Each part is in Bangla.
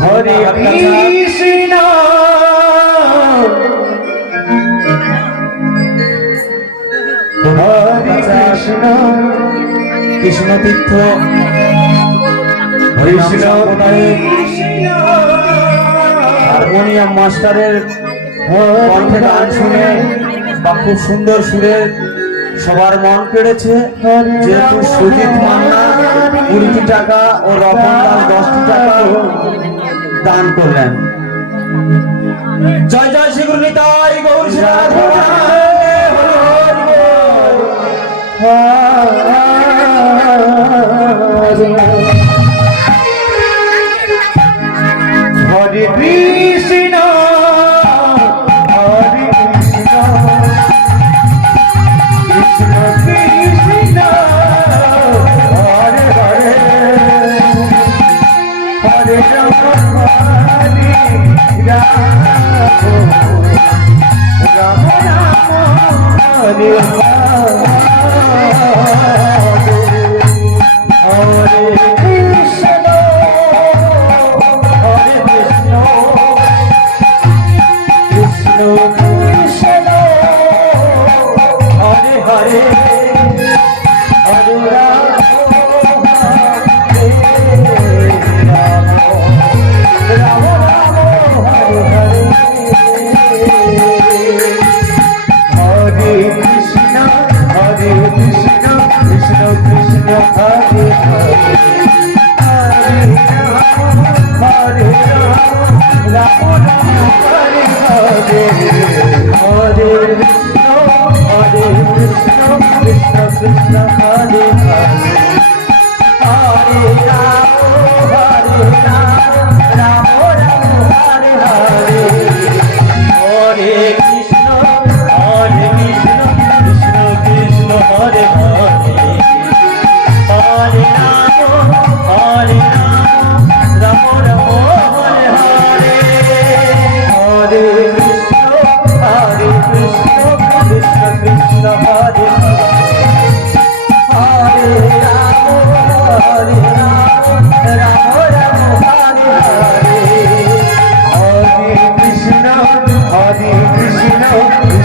হরে কৃষ্ণ। হরে কৃষ্ণ। কৃষ্ণ তীর্থ। হরিষ্ণ হারমোনিয়াম মাস্টারের কণ্ঠে গান শুনে বা খুব সুন্দর সুরের সবার মন কেড়েছে। যেহেতু সুজিত মান্না কুড়িটি টাকা ও রতন দশটি টাকা। दान कर जय जय श्री गुरु नित गौर Amigos.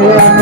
Yeah.